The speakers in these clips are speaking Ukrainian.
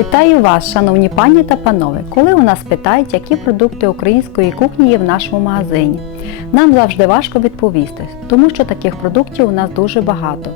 Вітаю вас, шановні пані та панове! Коли у нас питають, які продукти української кухні є в нашому магазині, нам завжди важко відповісти, тому що таких продуктів у нас дуже багато.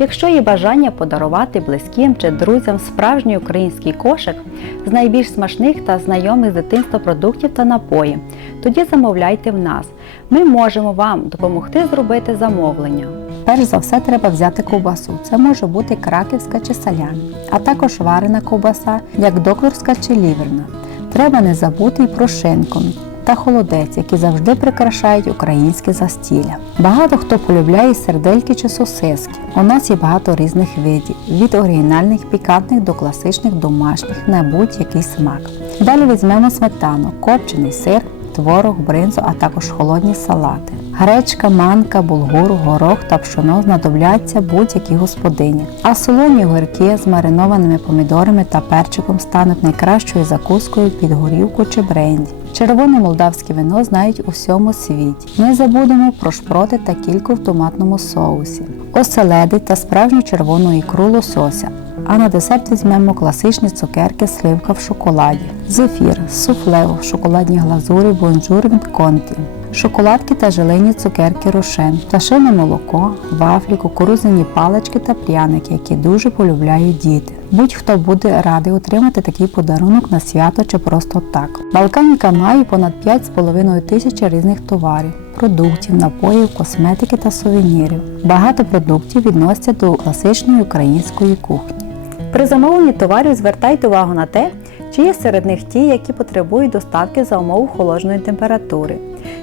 Якщо є бажання подарувати близьким чи друзям справжній український кошик з найбільш смачних та знайомих з дитинства продуктів та напоїв, тоді замовляйте в нас. Ми можемо вам допомогти зробити замовлення. Перш за все треба взяти ковбасу. Це може бути краківська чи саляна, а також варена ковбаса, як докторська чи ліверна. Треба не забути і про шинку та холодець, які завжди прикрашають українське застілля. Багато хто полюбляє сердельки чи сосиски. У нас є багато різних видів, від оригінальних пікантних до класичних домашніх на будь-який смак. Далі візьмемо сметану, копчений сир, творог, бринзу, а також холодні салати. Гречка, манка, булгур, горох та пшоно знадобляться будь-якій господині. А солоні огірки з маринованими помідорами та перчиком стануть найкращою закускою під горівку чи бренді. Червоне молдавське вино знають у всьому світі. Не забудемо про шпроти та кільку в томатному соусі, оселеди та справжню червону ікру лосося. А на десерт візьмемо класичні цукерки сливка в шоколаді, зефір, суфле в шоколадній глазурі бонжур від конті, шоколадки та желені цукерки рошен, пташине молоко, вафлі, кукурудзяні палички та пряники, які дуже полюбляють діти. Будь-хто буде радий отримати такий подарунок на свято чи просто так. Балканіка має понад 5,5 тисяч різних товарів, продуктів, напоїв, косметики та сувенірів. Багато продуктів відносяться до класичної української кухні. При замовленні товарів звертайте увагу на те, чи є серед них ті, які потребують доставки за умов холодної температури.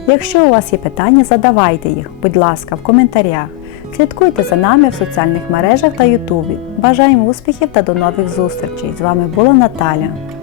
Якщо у вас є питання, задавайте їх, будь ласка, в коментарях. Слідкуйте за нами в соціальних мережах та Ютубі. Бажаємо успіхів та до нових зустрічей! З вами була Наталя.